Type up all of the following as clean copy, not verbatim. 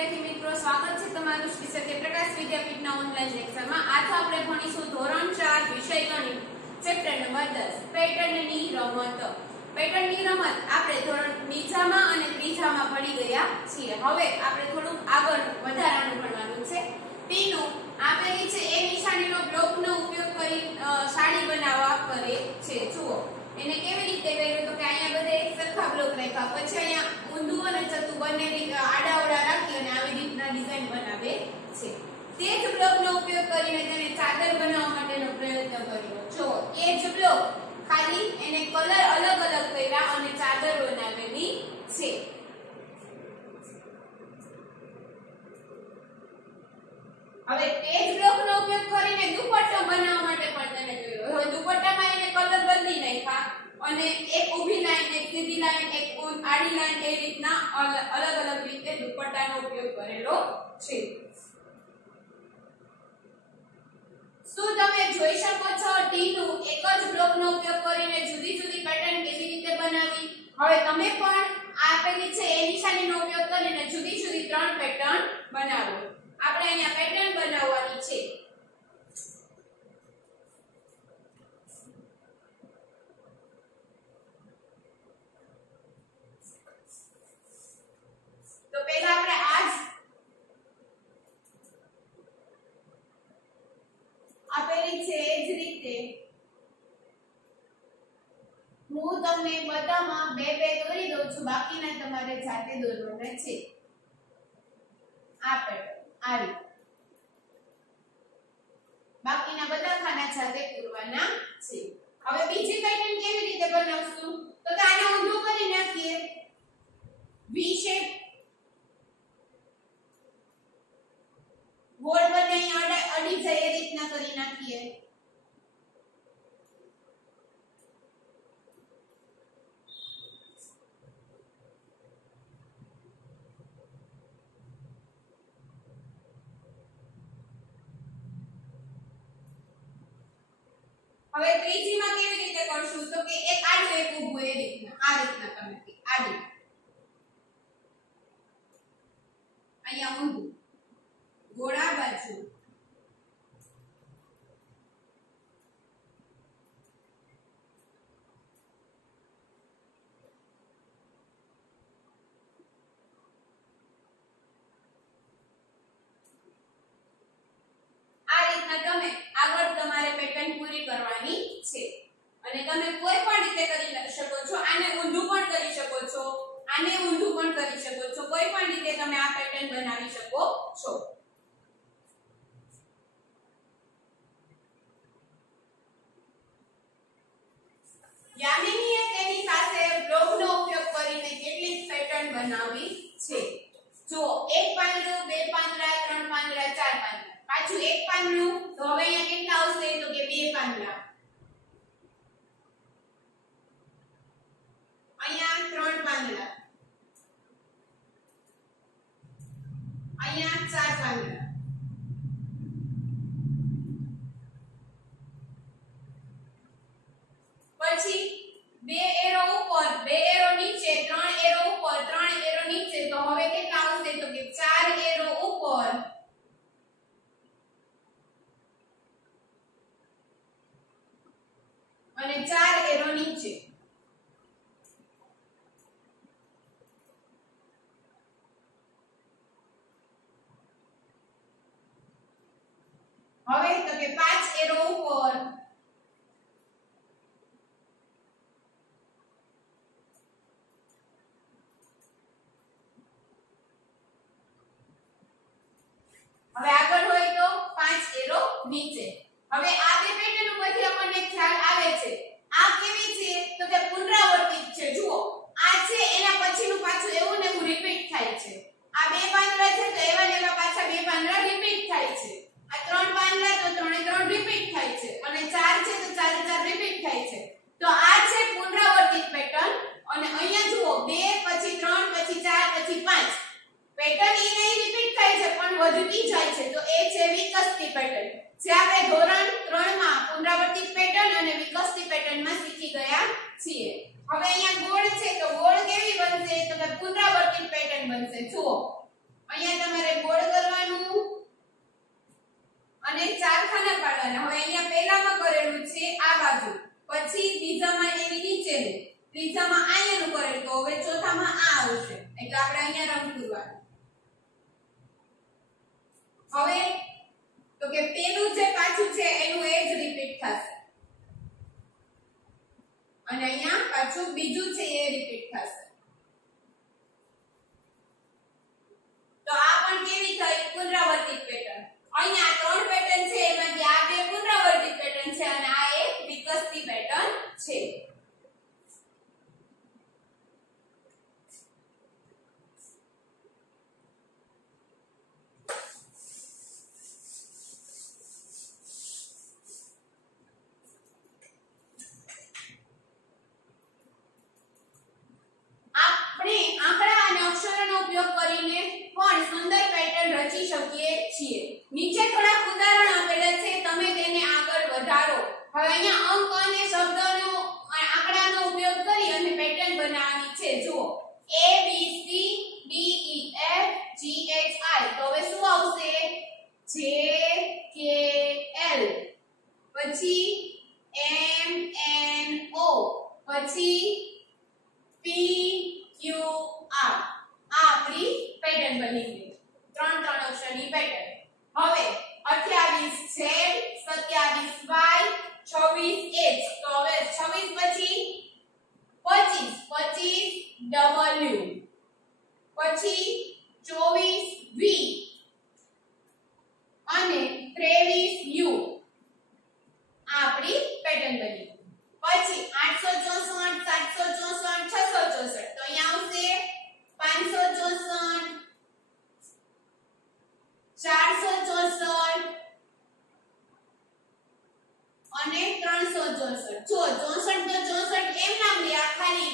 વિદ્યાર્થી મિત્રો, સ્વાગત છે તમારું શ્રી સત્યપ્રકાશ વિદ્યાપીઠના ઓનલાઈન લેક્ચરમાં। આજે આપણે ભણીશું ધોરણ 4 વિષય ગણિત ચેપ્ટર નંબર 10 પેટર્નની રમત। પેટર્નની રમત આપણે ધોરણ બીજામાં અને ત્રીજામાં ભણી ગયા છીએ। હવે આપણે થોડું આગળ વધારાનું ભણવાનું છે। પીનું આપેલી છે એ નિશાનીનો બ્લોકનો ઉપયોગ કરી સાડી બનાવવા કરે છે। જુઓ એને કેવી રીતે કર્યું તો કે અહીંયા બધે એક સરખા બ્લોક રાખ્યા, પછી અહીંયા ઊંધું અને ચત્તુ બંને આડાઅવળા રાખી અને આવી રીતના ડિઝાઇન બનાવે છે। તે જ બ્લોકનો ઉપયોગ કરીને તેને ચાદર બનાવવા માટેનો પ્રયત્ન કર્યો। જો એ જ બ્લોક ખાલી એને કલર અલગ અલગ કર્યા અને ચાદર બનાવેલી છે। હવે તે જ બ્લોકનો ઉપયોગ કરીને દુપટ્ટો બનાવવા માટે પણ તેને કર્યો। હવે દુપટ્ટામાં એને કલર બદલી નાખ્યા અને એક ઊભી લાઈન, એક સીધી લાઈન, એક આડી લાઈન એ રીતના અલગ અલગ રીતે દુપટ્ટાનો ઉપયોગ કરેલો છે। શું તમે જોઈ શકો છો ટીનું એક જ બ્લોકનો ઉપયોગ કરીને જુદી જુદી પેટર્ન કેવી રીતે બનાવી? હવે તમે પણ આપેલી છે એ નિશાનીનો ઉપયોગ કરીને જુદી જુદી 3 પેટર્ન બનાવો। આપણે અહીંયા પેટર્ન બનાવવાની છે। તો પહેલા આપણે આજ આપેલી છે એ જ રીતે હું તમને બધામાં બે બે દોરી દઉં છું, બાકીના તમારે જાતે દોરવાના છે। આ પેટર્ન આ રીતે બાકીના બધા ખાના જાતે પૂરવાના છે। હવે બીજી પેટર્ન કેવી રીતે બનાવશું તો કે આને ઊંધું કરી નાખીએ, વી શેપ ગોળ બંને અહીં અડી જાય એ રીતના કરી નાખીએ। હવે ત્રીજીમાં કેવી રીતે કરશું તો કે એક આડું એક ઊભું એ રીતના આ રીતના તમે આડી અહીંયા ઊંધું ગોળા બાજુ આ રીતના તમે આગળ તમારે પેટર્ન પૂરી કરવાની છે। અને તમે કોઈ પણ રીતે કરી શકો છો, આને ઊંધું પણ કરી શકો છો, આને ઊંધું પણ કરી શકો છો, કોઈ પણ રીતે તમે આ પેટર્ન બનાવી શકો છો। યામિનીએ તેની પાસે બ્લોકનો ઉપયોગ કરીને કેટલીક પેટર્ન બનાવી છે। જો એક પાંદડું, બે પાંદડા, ત્રણ પાંદડા, ચાર પાંદડા, પાછું એક પાંદડું, તો હવે અહીંયા કેટલા આવશે તો કે બે પાંદડા, અહીંયા ત્રણ પાંદડા, અહીંયા ચાર પાંદડા, પછી બે એરો ઉપર, બે એરો નીચે, ત્રણ એરો ઉપર, ત્રણ એરો નીચે, તો હવે કેટલા આવશે તો કે ચાર એરો ઉપર અને ચાર એરો નીચે। હવે તો કે 5 એરો ઉપર હવે આગળ હોય તો 5 એરો નીચે। હવે આ બે પેટર્ન ઉપરથી આપણને ખ્યાલ આવે છે આ કેવી છે તો કે પુનરાવર્તિત છે। જુઓ આ છે એના પછીનું પાછું એવું ને એવું રિપીટ થાય છે। આ બે પાંદડા છે તો એવા ને એવા પાછા બે પાંદડા રિપીટ થાય છે। આ ત્રણ પાંદડા તો ત્રણે ત્રણ રિપીટ થાય છે અને ચાર છે તો ચારે ચાર રિપીટ થાય છે। તો આ છે પુનરાવર્તિત પેટર્ન। અને અહીંયા જુઓ બે પછી ત્રણ પછી ચાર પછી પાંચ પેટર્ન ઈ નહીં રિપીટ થાય છે પણ વધતી જાય છે। તો એ ત્રીજામાં આયનું કરેલ તો હવે ચોથામાં આ આવશે એટલે આપણે અહીંયા રંગ પૂરવાનું હવે તો કે પેલું જે પાછું છે એનું એ જ રિપીટ થશે અને અહીંયા પાછું બીજું છે એ રિપીટ થશે તો આ પણ કેવી થઈ પુનરાવર્તિત પેટર્ન અહીંયા ત્રણ પેટર્ન છે એમાંથી આ બે પુનરાવર્તિત પેટર્ન છે અને આ એક વિકસતી પેટર્ન છે નીચે થોડા ઉદાહરણ આપેલા છે તમે તેને આગળ વધારો હવે અહીંયા અંક અને શબ્દનો આંકડાનો ઉપયોગ કરી અને પેટર્ન બનાવવાની છે જુઓ A B C D E F G H I તો હવે શું આવશે J K L પછી M N O પછી P Q R આ આપણી પેટર્ન બની ગઈ ત્રણ ત્રણ અક્ષરની પેટર્ન હવે 28 Z 27 Y 26 H તો હવે 26 પછી 25 W પછી 24 V અને 23 U આપણી પેટર્ન બની પછી 864 764 664 તો અહીંયા આવશે 564 464 અને 364 જો 64 તો 64 એમ નામ લે આ ખાલી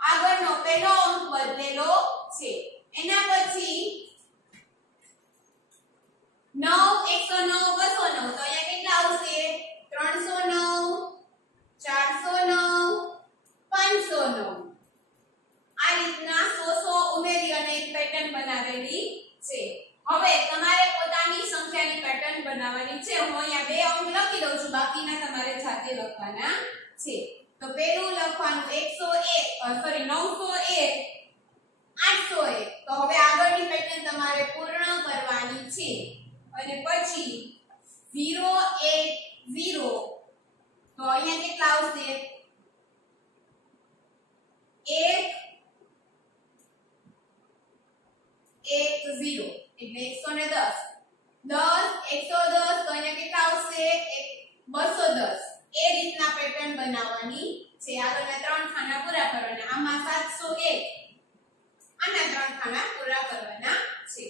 આગળનો પહેલો અંક બદલેલો છે એના પછી 9 109 209 તો અહીંયા કેટલા આવશે 309 409 509 આ રીતના 100 ઉમેરી અને એક પેટર્ન બનાવેલી છે હવે તમારે પોતાની સંખ્યાની પેટર્ન બનાવવાની છે હું અહીંયા બે અંક લખી દઉં છું બાકીના તમારે જાતે લખવાના છે તો પહેલું લખવાનું 901 801 તો હવે આગળની પેટર્ન તમારે પૂર્ણ કરવાની છે અને પછી 080 તો અહીંયા કેટલા આવશે 110 એટલે 110 10 110 તો અહીંયા કેટલા આવશે 210 એ રીતના પેટર્ન બનાવવાની છે આગળના ત્રણ ખાના પૂરા કરવાના આમાં 701 આના ત્રણ ખાના પૂરા કરવાના છે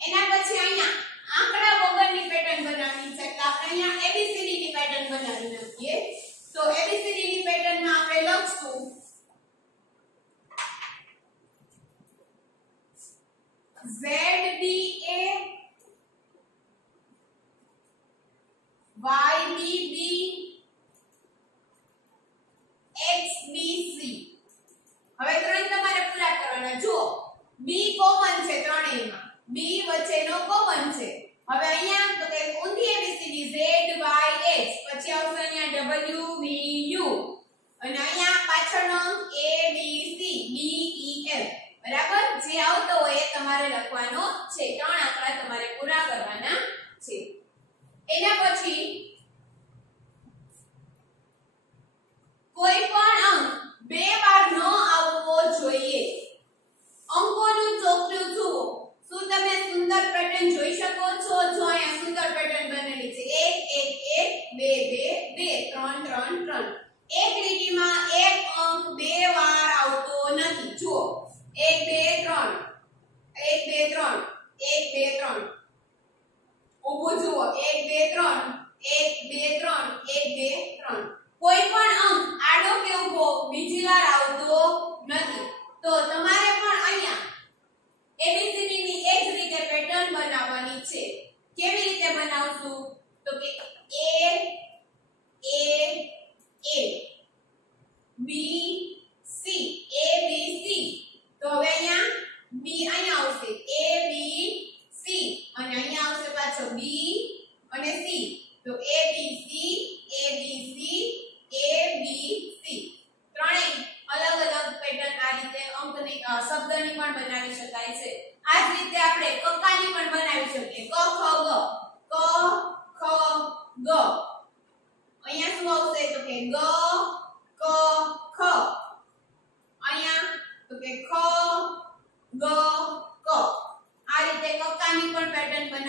એના પછી અહીંયા આંકડા વગરની પેટર્ન બનાવવાની છે તો આપણે અહીંયા ABCD ની પેટર્ન બનાવી નાખીએ તો ABCD ની પેટર્નમાં આપણે લખશું ZBA YBB XBC હવે ત્રણ તમારે પૂરા કરવાના જુઓ B કોમન છે ત્રણેયમાં B વચ્ચેનો કોમન છે હવે અહીંયા તો કે ઊંધી ABCD Z Y H પછી આવશે અહીંયા W V U અને અહીંયા પાછળનો અંક A B C D E F બરાબર જે આવતો હોય એ તમારે લખવાનો છે ત્રણ આંકડા તમારે પૂરા કરવાના છે એના પછી કોઈ પણ અંક બે વાર ન આવવો જોઈએ અંકોનું ચોકઠું જુઓ શું તમે સુંદર પેટર્ન જોઈ શકો છો જો અહીંયા સુંદર પેટર્ન બનેલી છે 1 1 1 2 2 2 3 3 3 એક લીટીમાં એક અંક બે વાર આવતો નથી જુઓ 1 2 3 1 2 3 1 2 3 ઊભું જુઓ 1 2 3 1 2 3 1 2 3 કોઈ પણ અંક આડો કે ઊભો બીજી વાર આવતો નથી તો તમારે પણ અહીંયા ABCD ની એ જ રીતે પેટર્ન બનાવવાની છે કેવી રીતે બનાવશું તો કે A B C A B C તો હવે અહીંયા B અહીંયા આવશે A B C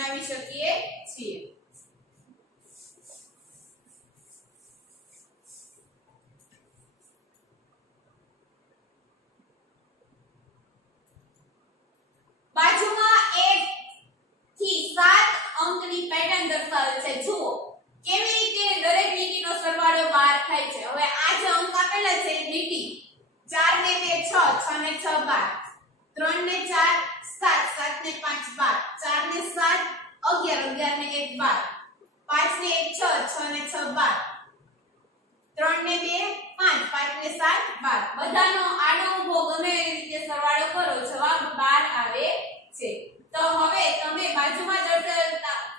બનાવી શકીએ છીએ। બાજુમાં 1 થી 7 અંકની પેટર્ન દર્શાવેલ છે। જુઓ કેવી રીતે દરેક લીટીનો સરવાળો 12 થાય છે। હવે આ જે અંક આપેલા છે લીટી 4 ને 2 6 6 ને 6 12 3 ને 4 7 7 ને 5 12 4 ને 7 11 11 ને 1 12 5 ને 1 6 6 ને 6 12 3 ને 2 5 5 ને 7 12 બધાનો આડો ઊભો ગમે એ રીતે સરવાળો કરો જવાબ 12 આવે છે। તો હવે તમે બાજુમાં દર્શાવેલ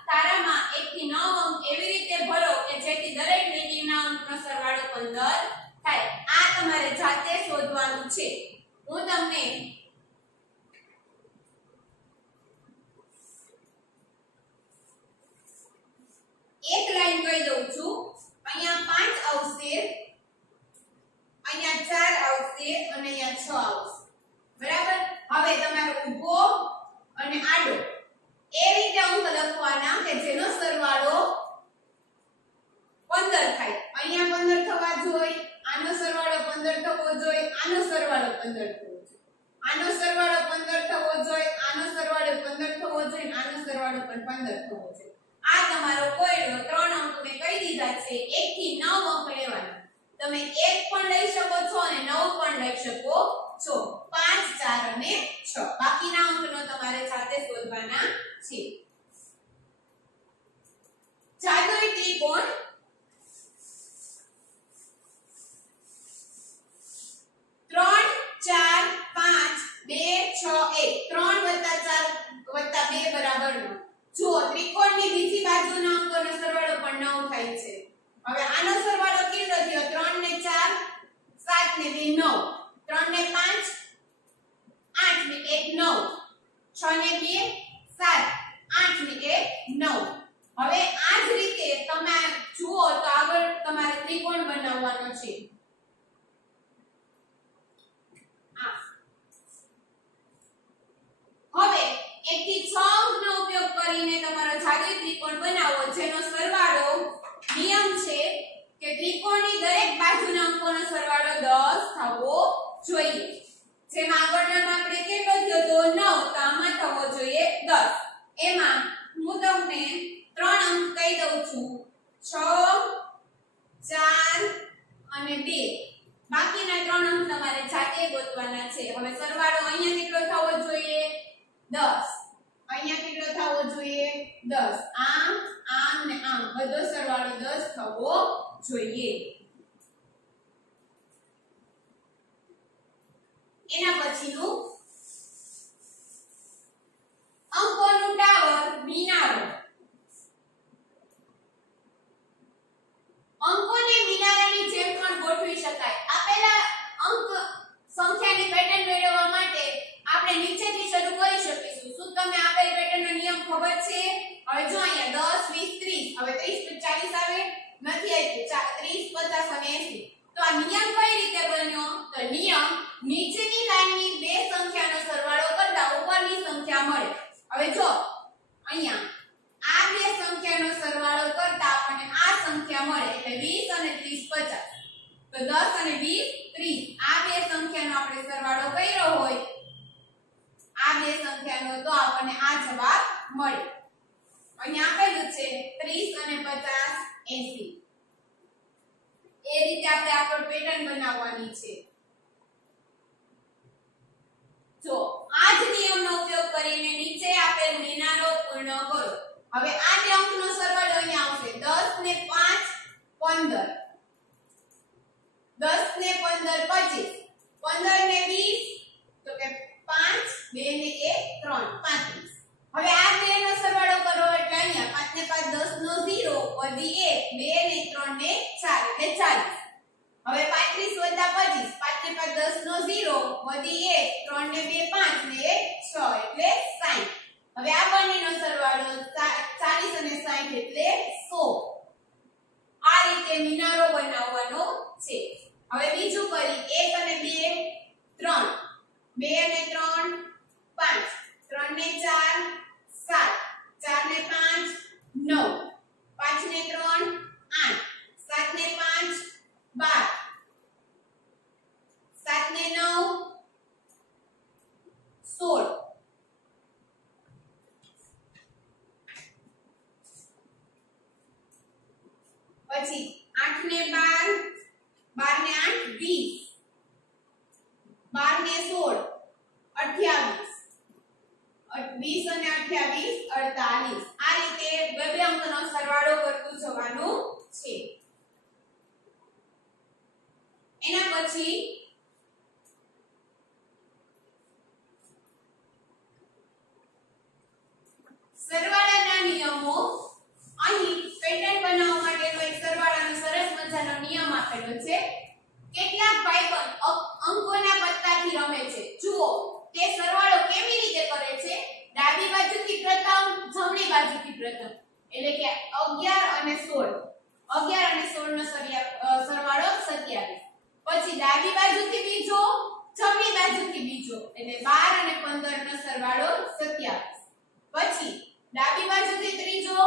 તારામાં 1 થી 9 અંક એવી રીતે ભરો કે જેથી દરેક લીટીના અંકનો સરવાળો 15 થાય। આ તમારે જાતે શોધવાનું છે। હું તમને એક લાઈન કહી દઉં છું। અહીંયા 5 આવશે, અહીંયા 4 આવશે અને અહીંયા 6 આવશે, બરાબર। હવે તમારો ઊભો અને આડો એ રીતે અંક લખવાના કે જેનો સરવાળો 15 થાય। અહીંયા 15 થવા જોઈએ, આનો સરવાળો 15 થવો જોઈએ, આનો સરવાળો 15 થવો જોઈએ, આનો સરવાળો 15 થવો જોઈએ, આનો સરવાળો 15 થવો જોઈએ, આનો સરવાળો પણ 15 થવો જોઈએ। આ તમારો કોયડો 3 અંક મેં કહી દીધા છે। 1 થી 9 અંક લેવાના। તમે 1 પણ લઈ શકો છો અને 9 પણ લઈ શકો છો। 5 4 અને 6 બાકીના અંકનો તમારે જાતે શોધવાના છે। જાદુઈ ત્રિકોણ 3 4 5 2 6 1 3 + 4 + 2 બરાબર 9। જુઓ ત્રિકોણની બીજી બાજુના અંકોનો સરવાળો પણ 9 થાય છે। હવે આનો સરવાળો કેટલો થયો? 3 ને 4 7 ને 2 9 3 ને 5 8 ને 1 9 6 ને 2 7 8 ને 1 9। હવે આ જ રીતે તમે જુઓ તો આગળ તમારે ત્રિકોણ બનાવવાનો છે। હવે 1 થી 6 અંકનો ઉપયોગ કરીને તમારો જાદુઈ ત્રિકોણ બનાવો જેનો સરવાળો નિયમ છે કે ત્રિકોણની દરેક બાજુના અંકોનો સરવાળો 10 થવો જોઈએ। જેમાં આગળનામાં આપણે કેટલો થયો તો 9, તો આમાં થવો જોઈએ 10। એમાં હું તમને 3 અંક કહી દઉં છું, 6 4 અને 2। બાકીના 3 અંક તમારે જાતે ગોતવાના છે। હવે સરવાળો અહીંયા કેટલો થવો જોઈએ? 10। અહીંયા કેટલો થવો જોઈએ? 10। આમ આમ ને આમ બધો સરવાળો 10 થવો જોઈએ। એના પછીનું અંકોનું ટાવર મિનારો। અંકોને મિનારાની જેમ પણ ગોઠવી શકાય। આપેલા અંક સંખ્યાની પેટર્ન મેળવવા માટે આપણે નીચેથી શરૂ કરી શકીશું। શું તમે આપેલ પેટર્નનો નિયમ ખબર છે? હવે જો અહીંયા 10 20 30 હવે 30 40 આવે નથી આવી, 30 50 અને 80। તો આ નિયમ કઈ રીતે બન્યો? તો નિયમ નીચેની લાઈનની બે સંખ્યાનો સરવાળો કરતા ઉપરની સંખ્યા મળે। હવે જો અહીંયા આ બે સંખ્યાનો સરવાળો કરતા આપણને આ સંખ્યા મળે એટલે 20 અને 30 50। તો 10 અને 20 30 આ બે સંખ્યાનો આપણે સરવાળો કર્યો હોય આ બે સંખ્યાનો તો આપણને આ જવાબ મળે। અહીંયા આપેલું છે 30 અને 50 80। એ રીતે આપણે આગળ પેટર્ન બનાવવાની છે। જો આ જ નિયમનો ઉપયોગ કરીને નીચે આપેલ મિનારો પૂર્ણ કરો। હવે આ બે અંકનો સરવાળો અહીંયા આવશે 10 ને 5 15, 10 ને 15 25, 15 ને 20 તો કે 5 2 ને 1 3 35। હવે આ બે નો સરવાળો કરો એટલે અહીંયા 5 ને 5 10 નો 0 વધી 1 2 ને 3 ને 4 એટલે 40। હવે 35 + 25 5 ને 5 10 નો 0 વધી 1 3 ને 2 5 ને 1 6 એટલે 60। હવે આ બંનેનો સરવાળો 40 અને 60 એટલે 100। આ રીતે મિનારો બનાવવાનો છે। હવે બીજું કરી 1 અને 2 3 2 અને 3 5 3 ને 4 7 પછી 8 ને 12 12 ને 8 20 12 ને 16 28 20 અને 28 48 આ રીતે બે બે અંકનો સરવાળો કરતું જવાનું છે. એના પછી સરવાળાના નિયમો. અહીં પેટર્ન બનાવવા માટેનો એક સરવાળાનો સરસ મજાનો નિયમ આપેલો છે. કેટલાક ભાઈબંધ અંકોના પત્તાથી રમે છે. જુઓ તે સરવાળો કેવી રીતે કરે છે. ડાબી બાજુથી પ્રથમ, જમણી બાજુથી પ્રથમ, એટલે કે 11 અને 16. 11 અને 16 નો સરવાળો 27. પછી ડાબી બાજુથી બીજો, જમણી બાજુથી બીજો, એટલે 12 અને 15 નો સરવાળો 27. પછી ડાબી બાજુથી ત્રીજો,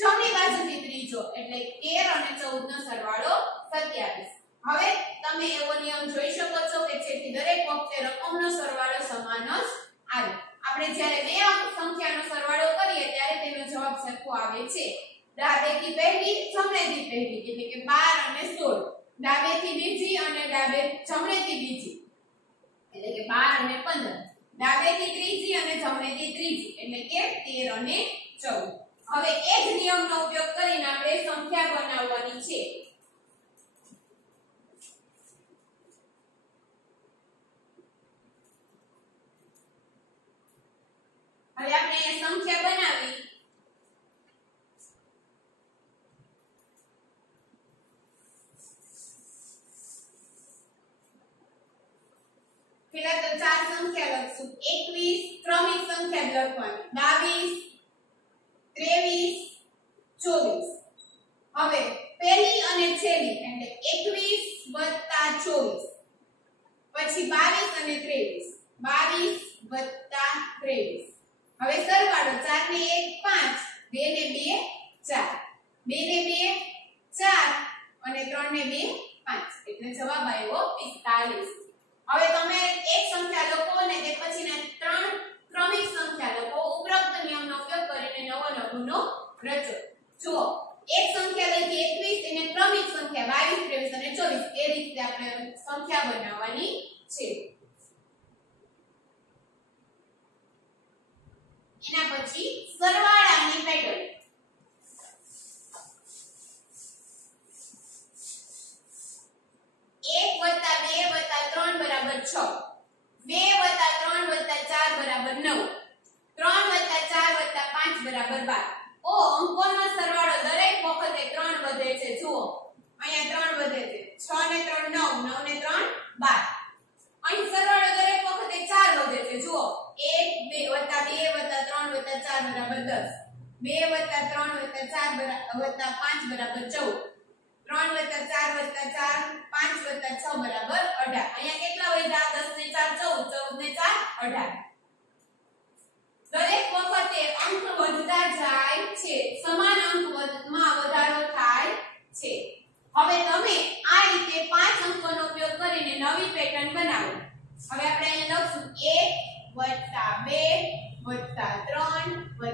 જમણી બાજુથી ત્રીજો, એટલે 13 અને 14 નો સરવાળો 27. હવે તમે એવો નિયમ જોઈ શકો છો કે જેથી દરેક વખતે રકમનો સરવાળો સમાન જ આવે. આપણે જ્યારે બે સંખ્યાનો સરવાળો કરીએ ત્યારે તેનો જવાબ સરખો આવે છે. ડાબેથી પહેલી, જમણેથી પહેલી, એટલે કે 12 અને 16. ડાબેથી બીજી અને જમણેથી બીજી, એટલે કે 12 અને 15. ડાબેથી ત્રીજી અને જમણેથી ત્રીજી, એટલે કે 13 અને 14. હવે એ જ નિયમનો ઉપયોગ કરીને આપણે સંખ્યા બનાવવાની છે. હવે આપણે સંખ્યા બનાવી. પેલા તો ચાર સંખ્યા લખશું. 21 ક્રમિક સંખ્યા લખવાની, 22 23 24. હવે પહેલી અને છેલ્લી એટલે 21 24, પછી 22 અને 23, 22 23. હવે સરવાળો 4 ને 1 5, 2 ને 2 4, 2 ને 2 4 અને 3 ને 2 5, એટલે જવાબ આવ્યો 45. હવે તમે એક સંખ્યા લખો અને તે પછીના ત્રણ ક્રમિક સંખ્યા લખો. ઉપરોક્ત નિયમનો ઉપયોગ કરીને નવો નમૂનો રચો. જુઓ એક સંખ્યા લખી 21, એને ક્રમિક સંખ્યા 22 23 અને 24 એ રીતે આપણે સંખ્યા બનાવવાની છે. એના પછી સરવાળાની પેટર્ન. એક વત્તા 2 વત્તા 3 બરાબર 6, 2 વત્તા 3 વત્તા 4 બરાબર 9, 3 વત્તા 4 વત્તા 5 બરાબર 12. ઓ અંકોનો સરવાળો દરેક વખતે 3 વધે છે. જુઓ અહીંયા 3 વધે છે. 6 ને 3 9, 9 ને 3 12. અહીં સરવાળો દરેક વખતે 4 વધે છે. જુઓ 1 2 વત્તા 2 વત્તા 3 વત્તા 4 બરાબર 10, 2 વત્તા 3 વત્તા 4 વત્તા 5 બરાબર 14, 3 વત્તા 4 વત્તા 4 5 વત્તા 6 બરાબર 18. અહીંયા કેટલા વધ્યા? 10 ને 4 14, 14 ને 4 18. દરેક વખતે અંક વધતા જાય છે. સમાન અંકમાં વધારો થાય છે. હવે તમે આ રીતે 5 અંકોનો ઉપયોગ કરીને નવી પેટર્ન બનાવો. હવે આપણે અહીંયા લખશું 1 + 2 + 3 +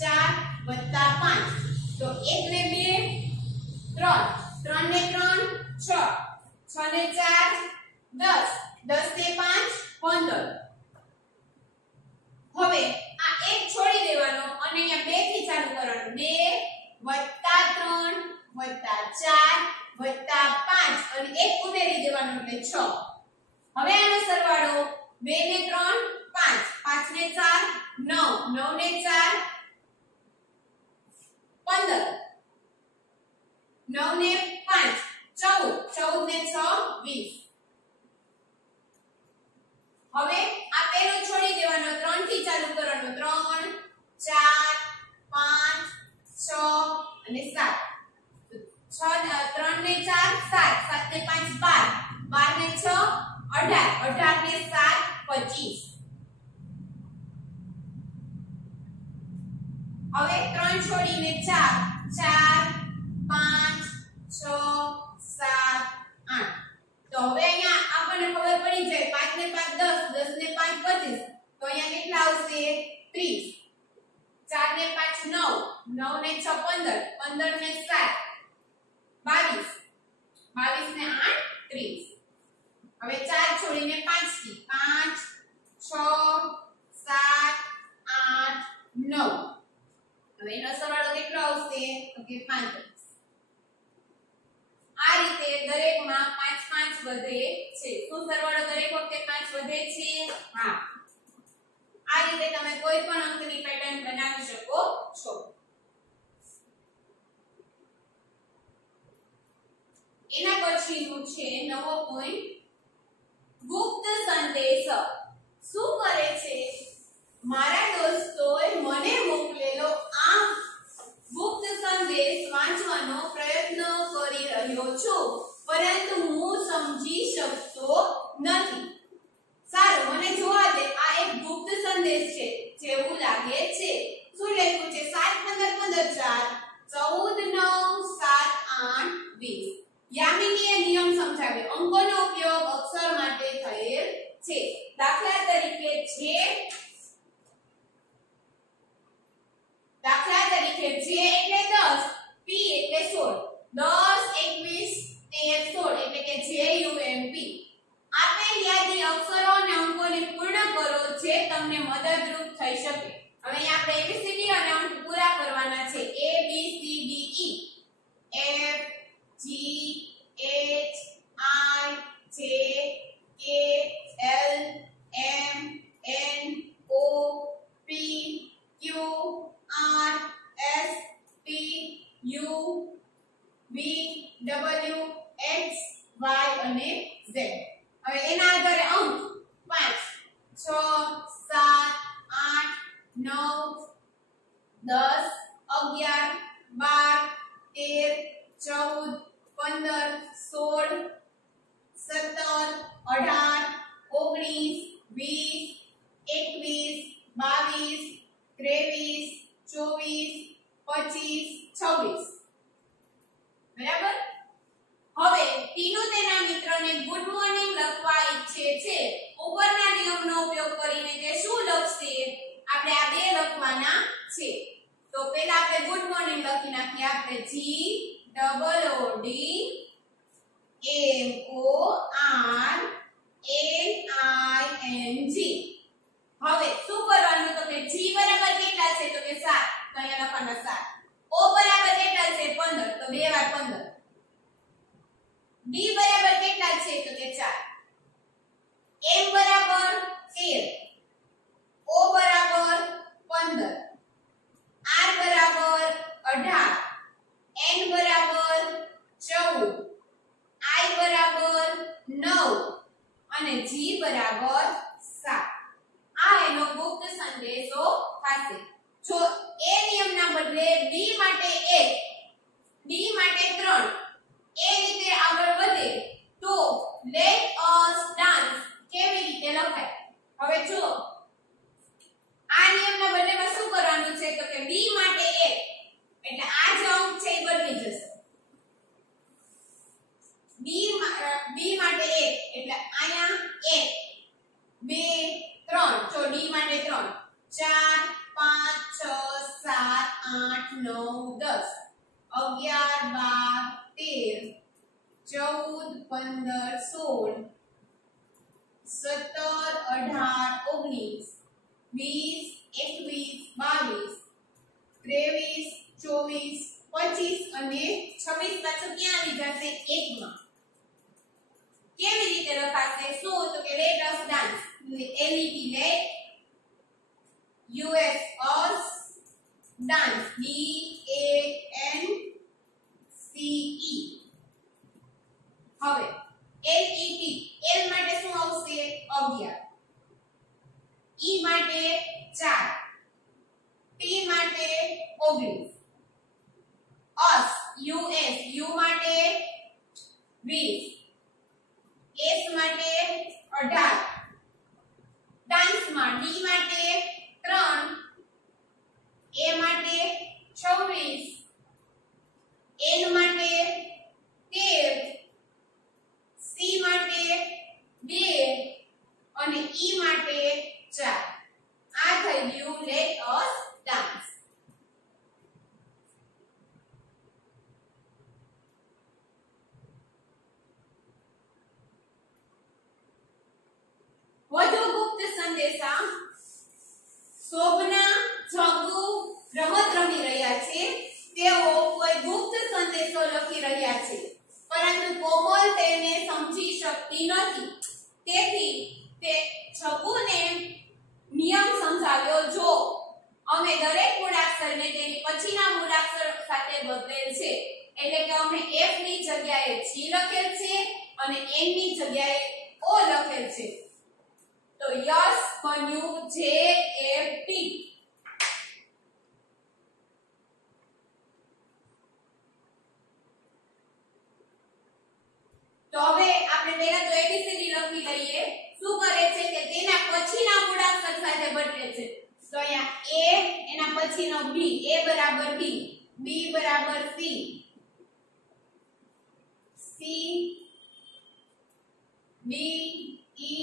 4 + 5. તો 1 ને 2 3, 3 ને 3 6, 6 ને 4 10, 10 ને 5 15. હવે આ એક છોડી દેવાનો અને અહીંયા 2 થી ચાલુ કરવાનું. 2 + 3 + 4 + 5 અને 1 ઉમેરી દેવાનું એટલે 6. હવે આનો સરવાળો 2 ને 3 5, 5 ને 4 9, 9 ને 4 15, 9 ને 5 14, 14 ને 6 20. હવે આ પેલો છોડી દેવાનો. 3 થી ચાલુ કરવાનો. 3 4 5 6 અને 7. 3 ને 4 7, 7 ને 5 12, 12 ને 6 18, 18 ને 7 25. હવે 3 છોડીને 4 4 5 6 7 8. તો હવે અહીંયા આપણને ખબર પડી જાય 5 ને 5 10, 10 ને 5 25. તો અહીંયા કેટલા આવશે? 30. 4 ને 5 9, 9 ને 6 15, 15 ને 7 22 22 ને 8 30 હવે 4 છોડીને 5 થી 5 6 7 8 9 હવે એનો સરવાળો કેટલો આવશે તો કે 35 આ રીતે દરેકમાં 5 5 વધે છે શું સરવાળો દરેક વખતે 5 વધે છે હા આ રીતે તમે કોઈ પણ અંકની પેટર્ન બનાવી શકો છો એના પછીનું છે નવો પોઈન્ટ ગુપ્ત સંદેશ શું કરે છે મારા દોસ્તોએ મને મોકલેલો આ ગુપ્ત સંદેશ વાંચવાનો પ્રયત્ન કરી રહ્યો છું પરંતુ હું સમજી શકતો નથી સારું મને જોવા દે આ એક ગુપ્ત સંદેશ છે જેવું લાગે છે શું લખ્યું છે 7 15 15 4 14 9 7 8 20 યામિનીએ નિયમ સમજાવ્યો અંકોનો ઉપયોગ અક્ષર માટે થયેલ છે દાખલા તરીકે J એટલે 10 P એટલે 16 10 21 13 16 એટલે કે JUMP આપેલ યાદી અક્ષરો અને અંકોને પૂર્ણ કરો જે તમને મદદરૂપ થઈ શકે હવે અહીં આપણે ABCD અને અંક પૂરા કરવાના છે A B C D E F G H I J K L M N O P Q R S T U V W X Y અને Z હવે એના આધારે અંક 5 6 7 8 9 10 11 12 13 14 15 16 17 18 19 20 21 22 23 24 26 બરાબર હવે ટીનુ તેના મિત્રને ગુડ મોર્નિંગ લખવા ઈચ્છે છે ઉપરના નિયમનો ઉપયોગ કરીને તે શું લખશે આપણે આ બે લખવાના છે તો પહેલા આપણે ગુડ મોર્નિંગ લખી નાખીએ આપણે G O D M O R N I N G હવે શું કરવાનું તો કે G બરાબર કેટલા છે તો કે 7 તો અહીંયા લખવાના 7 O બરાબર કેટલા છે 15 તો 2 વાર 15 D બરાબર કેટલા છે તો કે 4 M બરાબર 13 O બરાબર 15 R બરાબર 18 N બરાબર 14 I બરાબર 9 અને G બરાબર 7 આ એનો ગુપ્ત સંદેશો થશે જો A નિયમના બદલે B માટે 1 D માટે 3 એ રીતે આગળ વધે તો let us dance કેવી રીતે લખાય હવે જો આ નિયમના બદલેમાં શું કરવાનું છે તો કે B માટે 1 એટલે આ જે અંક છે એ બદલી જશે B માટે 1 એટલે અહીંયા 1 2 3 જો D માટે 3 4 5 6 7 8 9 10 11 12 13 14 15 16 17 18 19 20 21 22 23 24 25 અને 26 પાછું ક્યાં આવી જશે 1 માં કેવી રીતે લખાશે શું તો કે let us dance LET let US us dance DANCE હવે LET L માટે શું આવશે 11 E માટે 4 T માટે 19 us US U માટે 20 S માટે 18 ડાન્સ માં D માટે 3 A માટે 26 N માટે 13 C માટે 2 અને E માટે 4 આ થઈ ગયું let us dance પછીના મૂળાક્ષર સાથે બદલેલ છે એટલે કે અમે f ની જગ્યાએ g લખેલ છે અને n ની જગ્યાએ o લખેલ છે તો યસ બન્યું JFT તો હવે આપણે પહેલા તો ABCD લખી લઈએ શું કરે છે કે તેના પછીના મૂળાક્ષર સાથે બદલે છે તો અહીંયા a એના પછીનો b a બરાબર b b બરાબર c c d e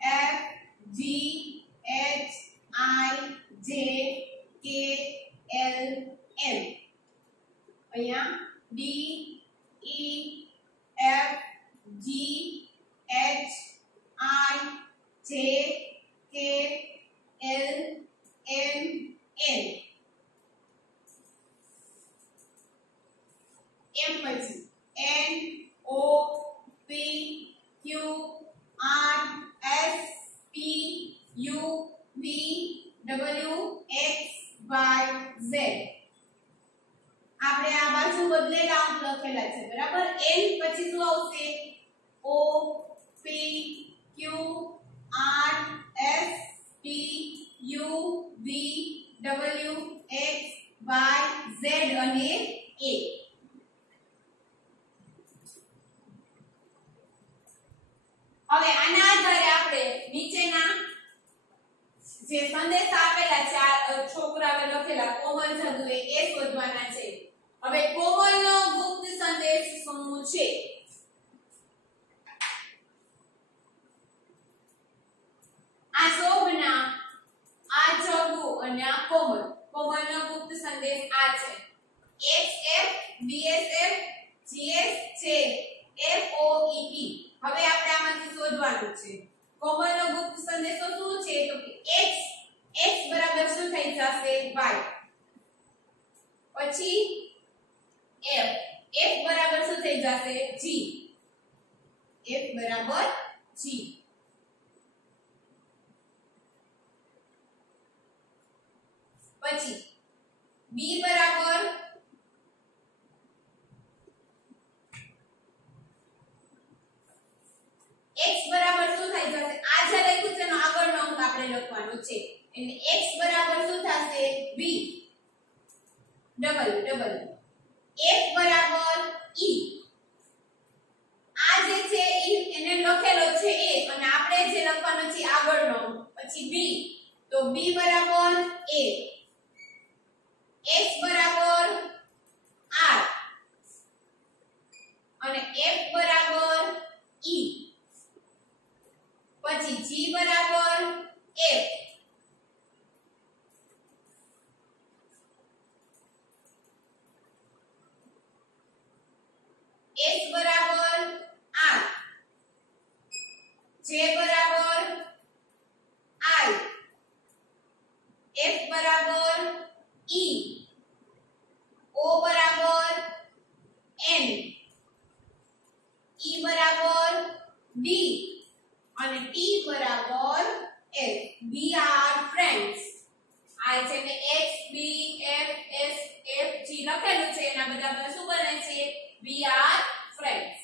f g h i j k l m અહીંયા d e f g h I j k l m n એમ પછી n o p q r s p u v w x y z આપણે આ બાજુ બદલેલા અંક લખેલા છે બરાબર n પછી શું આવશે o p q r s p u v w x y z અને a હવે આના આધારે આપણે નીચેના જે સંદેશ આપેલા છે આ છોકરાએ લખેલા કોમલ જંતુએ એ શોધવાના છે હવે કોમલનો ગુપ્ત સંદેશ શું છે આ શોભના આ જગુ અને આ કોમલનો ગુપ્ત સંદેશ આ છે HF BSF GS છે FOEP હવે આપણે આમાંથી શોધવાનું છે કોમલનો ગુપ્ત સંદેશો શું છે તો કે x બરાબર શું થઈ જશે y પછી f બરાબર શું થઈ જશે g f બરાબર g પછી b બરાબર x બરાબર શું થઈ જશે આ જે લખ્યું છે એનો આગળનો અંક આપણે લખવાનો છે એટલે x બરાબર શું થશે b ડબલ f બરાબર e આ જે છે એને લખેલો છે a અને આપણે જે લખવાનો છે આગળનો પછી b તો b બરાબર a s બરાબર r અને f બરાબર e પછી g બરાબર f s બરાબર r j બરાબર i f બરાબર e o બરાબર n e બરાબર d અને t બરાબર s we are friends આ છે ને x b f s f g લખેલું છે એના બધા પર શું બને છે we are friends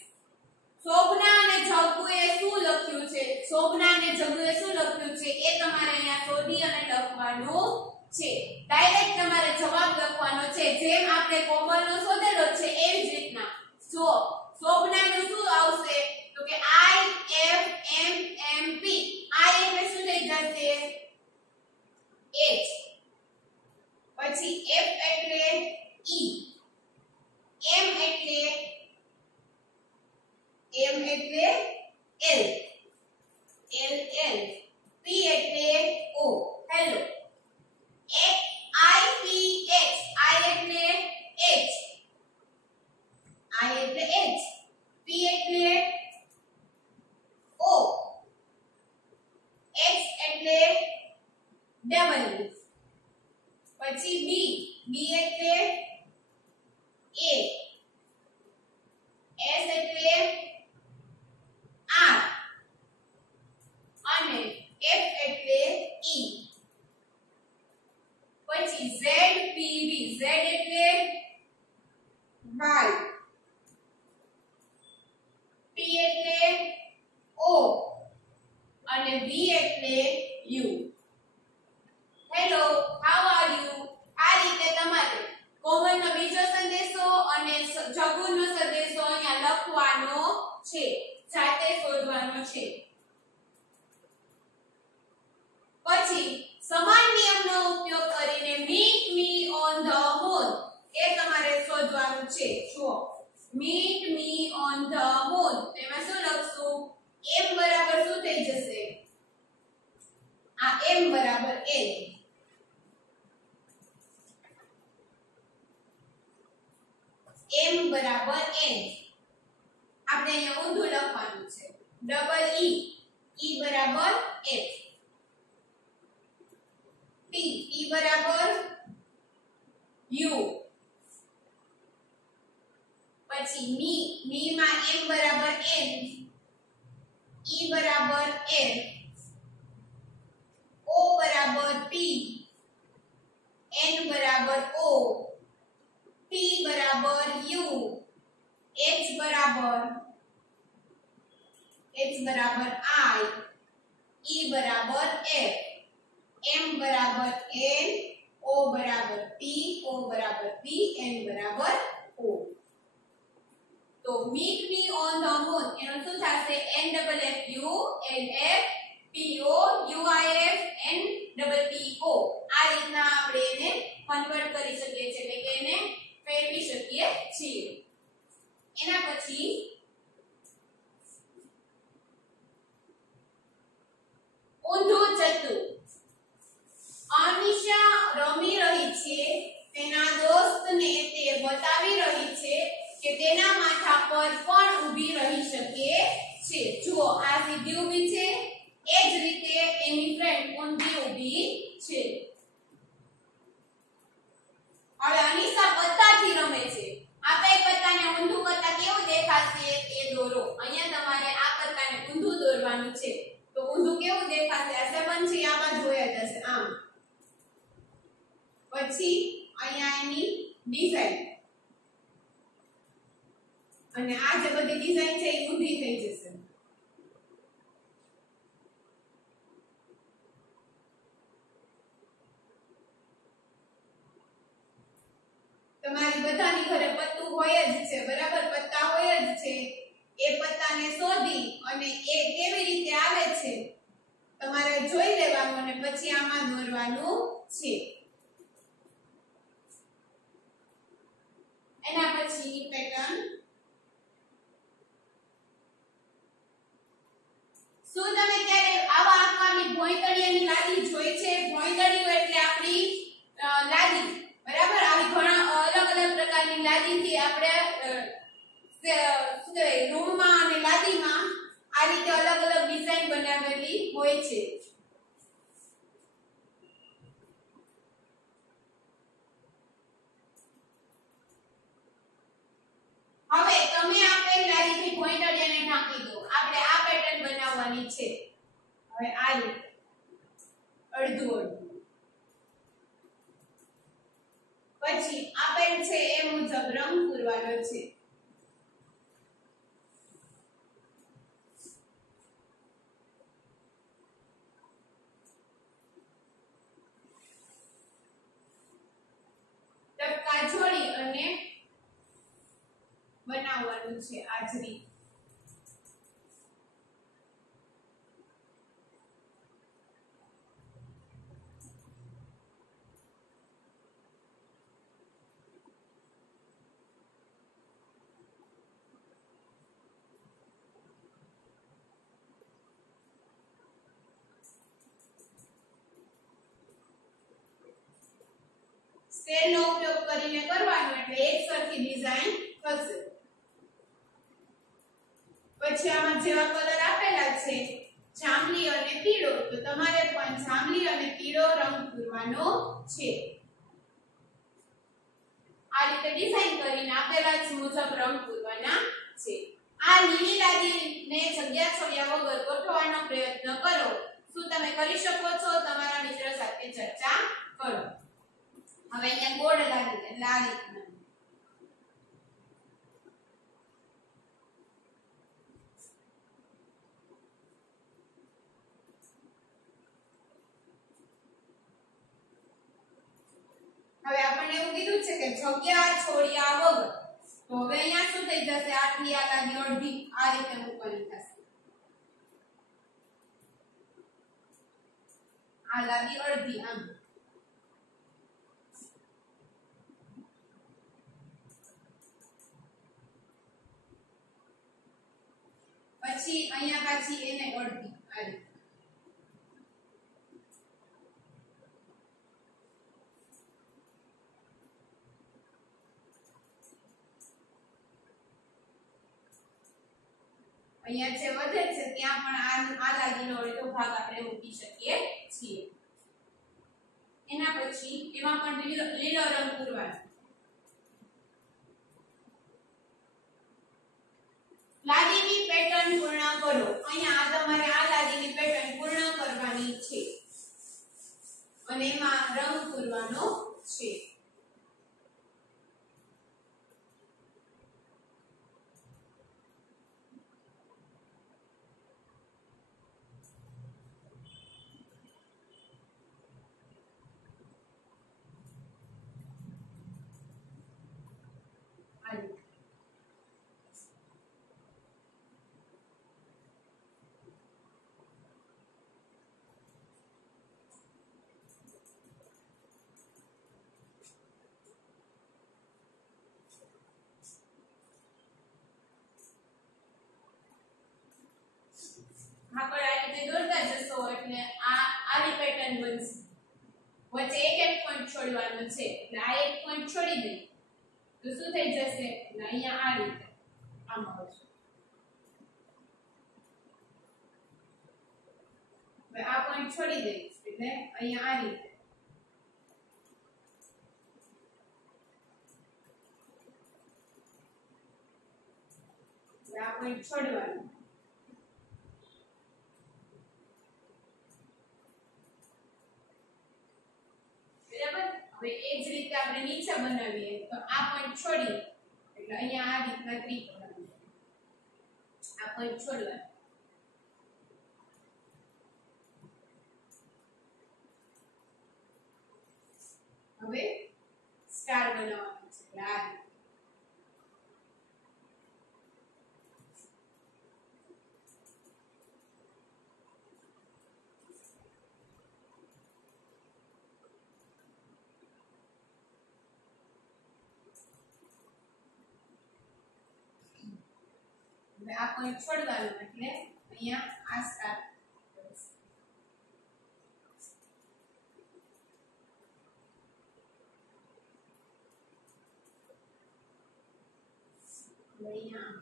શોભના અને જગ્ગુએ શું લખ્યું છે શોભના અને જગ્ગુએ શું લખ્યું છે એ તમારે અહીંયા શોધી અને લખવાનું છે ડાયરેક્ટ તમારે જવાબ લખવાનો છે જેમ આપણે કોમલનો શોધેલો છે એવી જ રીતના જો શોભનાનું શું આવશે તો કે I F M M P I એટલે શું થઈ જશે H પછી F એટલે E M એટલે L L L P એટલે O hello I P H I એટલે H કોમલનો બીજો સંદેશો અને જગુનો સંદેશો અહીંયા લખવાનો છે, જાતે શોધવાનો છે. પછી સમાન નિયમનો ઉપયોગ કરીને meet me on the moon એ તમારે શોધવાનું છે. જુઓ, meet me on the moon એમાં શું લખશું? m બરાબર શું થઈ જશે? આ m બરાબર n, m બરાબર n. આપણે અહીંયા ઊંધું લખવાનું છે. ડબલ e બરાબર h, t બરાબર u, પછી મી માં m બરાબર n, e બરાબર f, o બરાબર p, n બરાબર o, p બરાબર u, h બરાબર i, e બરાબર f, m બરાબર n, o બરાબર p, o બરાબર p, n બરાબર o. તો meet me on the moon એનો શું થશે? n double f u n f p o u i f n double p o. આ રીતના આપણે એને કન્વર્ટ કરી શકીએ છીએ, એટલે કે એને ફેરવી શકીએ છીએ. એના પછી ઊંધું ચત્તુ. અનિશા રમી રહી છે, તેના દોસ્તને તે બતાવી રહી છે કે તેના માથા પર પણ ઊભી રહી શકે છે. જુઓ, આ સીધી ઊભી છે, એ જ રીતે એની ફ્રેન્ડ ઊંધી ઊભી છે. હવે અનિશા પત્તાથી રમે છે. આપણે પત્તાને ઊંધું કરતા કેવું દેખાશે એ દોરો. અહીંયા તમારે આ પત્તાને ઊંધું દોરવાનું છે. તો ઊંધું કેવું દેખાશે? આ સંબંધ છે, આ બાજુ જોયા જશે આમ. પછી અહીંયા એની ડિઝાઇન, અને આ જે બધી ડિઝાઇન છે એ ઊંધી થઈ જશે. તમારી બધાની ઘરે પત્તું હોય જ છે, બરાબર? પત્તા હોય જ છે. એ પત્તાને શોધી અને એ કેવી રીતે આવે છે તમારે જોઈ લેવાનું અને પછી આમાં દોરવાનું છે. એના પછી પેટર્ન. શું તમે ક્યારે આવા આકારની ભોંયતળિયાની લાદી જોઈ છે? ભોંયતળિયું એટલે આપણી લાદી, બરાબર? આવી ઘણા અલગ અલગ પ્રકારની લાદીથી આપણે રૂમમાં અને લાદીમાં આ રીતે અલગ અલગ ડિઝાઇન બનાવેલી હોય છે. હવે તમે આપેલ લાદીથી ભોંયતળિયાને ઢાંકી દો. આપણે આ પેટર્ન બનાવવાની છે. હવે આ રીતે અડધું અડધું. પછી આપેલ છે એ મુજબ રંગ પૂરવાનો છે. ટપકા જોડી અને બનાવવાનું છે આજરી. સ્કેલનો ઉપયોગ કરીને કરવાનો એટલે એક સરખી ડિઝાઇન થશે. પછી આમાં જેવા કલર આપેલા છે જાંબલી અને પીળો, તો તમારે પણ જાંબલી અને પીળો રંગ પૂરવાનો છે. આ રીતે ડિઝાઇન કરીને આપેલા જ મુજબ રંગ પૂરવાના છે. આ લીલી લાદીને જગ્યા છોડ્યા વગર ગોઠવવાનો પ્રયત્ન કરો. શું તમે કરી શકો છો? તમારા મિત્ર સાથે ચર્ચા કરો. હવે અહીંયા ગોળ લાદી એટલે આ રીતના. હવે આપણને એવું કીધું છે કે જગ્યા છોડ્યા વગર, તો હવે અહીંયા શું થઈ જશે, 8 ની આ લાગી અડધી, આ રીતે મૂકવાની થશે, આ લાગી અડધી આમ, પછી અહીંયા પાછી એને અડધી, આ રીતે અહીંયા જે વધે છે ત્યાં પણ આ લાગીનો અડધો ભાગ આપણે મૂકી શકીએ છીએ. એના પછી એમાં પણ લીલો રંગ પૂરવાનો. લાગીની પેટર્ન પૂર્ણ કરો. અહીંયા તમારે આ લાગીની પેટર્ન પૂર્ણ કરવાની છે અને એમાં રંગ પૂરવાનો છે. આપણે આ રીતે દોરતા જશો એટલે આવી પેટર્ન બનશે. વચ્ચે એક પોઈન્ટ છોડવાનો છે એટલે આ એક પોઈન્ટ છોડી દઈ તો શું થઈ જશે, એટલે અહીંયા આ રીતે આમ આવશે. હવે આ પોઈન્ટ છોડી દઈ એટલે અહીંયા આ રીતે, આ પોઈન્ટ છોડવાનો. હવે એ જ રીતે આપણે નીચે બનાવીએ તો આ પોઈન્ટ છોડી એટલે અહીંયા આ રીતના ત્રિકોણ, આ પોઈન્ટ છોડવાનો. હવે સ્ટાર બનાવવાનો છે એટલે આ રીતે. આ પોઈન્ટ છોડવાનું એટલે અહીંયા આ સ્ટાર અહીંયા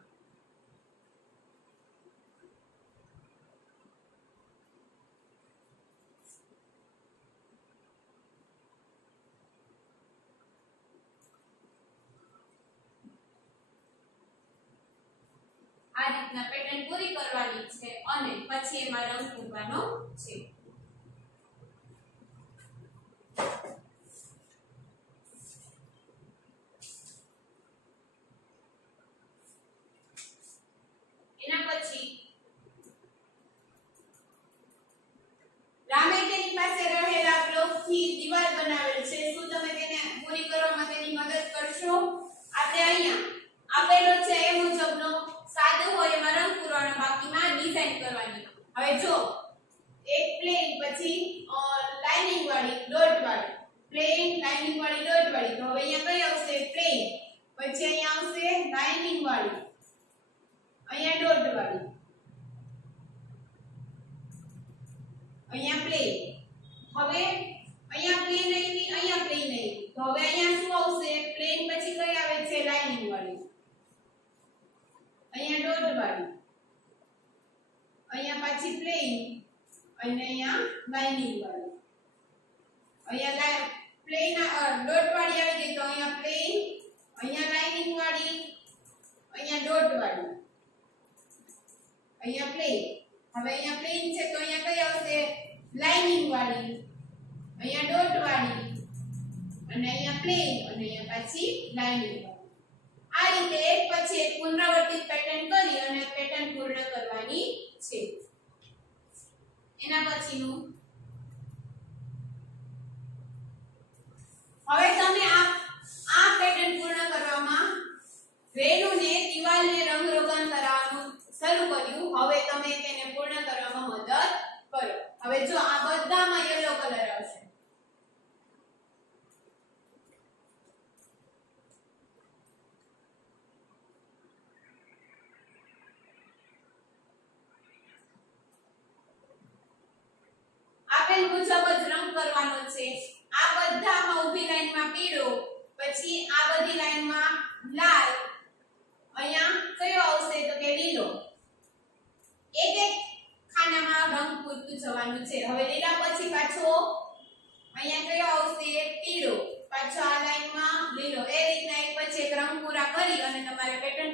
આ રીતના પેટર્ન પૂરી કરવાની છે અને પછી એમાં રંગ પૂરવાનો છે. એના પછી રામે તેની પાસે રહેલા બ્લોકથી દીવાલ બનાવેલ છે. શું તમે તેને પૂરી કરવામાં તેની મદદ કરશો? આપણે અહીંયા આપેલો છે એ મુજબનો સાદો હોય એમાં રંગ પૂરવાનો, બાકીમાં ડિઝાઇન કરવાની. હવે જો એક પ્લેન પછી લાઇનિંગ વાળી ડોટ વાળી, પ્લેન લાઇનિંગ વાળી ડોટ વાળી, તો હવે અહીંયા કઈ આવશે? પ્લેન. પછી અહીંયા આવશે લાઇનિંગ વાળી, અહીંયા ડોટ વાળી, અહીંયા પ્લેન. હવે અહીંયા પ્લેન આવી, અહીંયા પ્લેન આવી, તો હવે અહીંયા શું આવશે? પ્લેન પછી કઈ આવે છે? લાઇનિંગ વાળી, અહીંયા ડોટ વાળી, અહીંયા પાછી પ્લેન અને અહીંયા લાઇનિંગ વાળી. અહીંયા પ્લેન ડોટ વાળી આવી ગઈ તો અહીંયા પ્લેન, અહીંયા લાઇનિંગ વાળી, અહીંયા ડોટ વાળી, અહીંયા પ્લેન. હવે અહીંયા પ્લેન છે તો અહીંયા કઈ આવશે? લાઇનિંગ વાળી, અહીંયા ડોટ વાળી અને અહીંયા પ્લેન અને અહીંયા પાછી લાઇનિંગ વાળી. આ રીતે એક પછી એક પુનરાવર્તિત પેટર્ન કરી અને પેટર્ન પૂર્ણ કરવાની છે. એના પછીનું હવે તમે આ આ પેટર્ન પૂર્ણ કરવામાં વેણુને દિવાલને રંગરોગન કરાવવાનું શરૂ કર્યું. હવે તમે તેને પૂર્ણ કરવામાં મદદ કરો. હવે જો આ બધામાં યલો કલર આવશે. આપેલ મુજબ જ રંગ કરવાનો છે. આ બધામાં ઊભી લાઈનમાં પીળો, પછી આ બધી લાઈનમાં લાલ, અહીંયા કયો આવશે તો કે લીલો. એક એક ખાનામાં રંગ પૂરતું જવાનું છે. હવે લીલા પછી પાછો અહીંયા કયો આવશે પીળો, પાછો આ લાઈનમાં લીલો. એ રીતના એક પછી એક રંગ પૂરા કરી અને તમારે પેટર્ન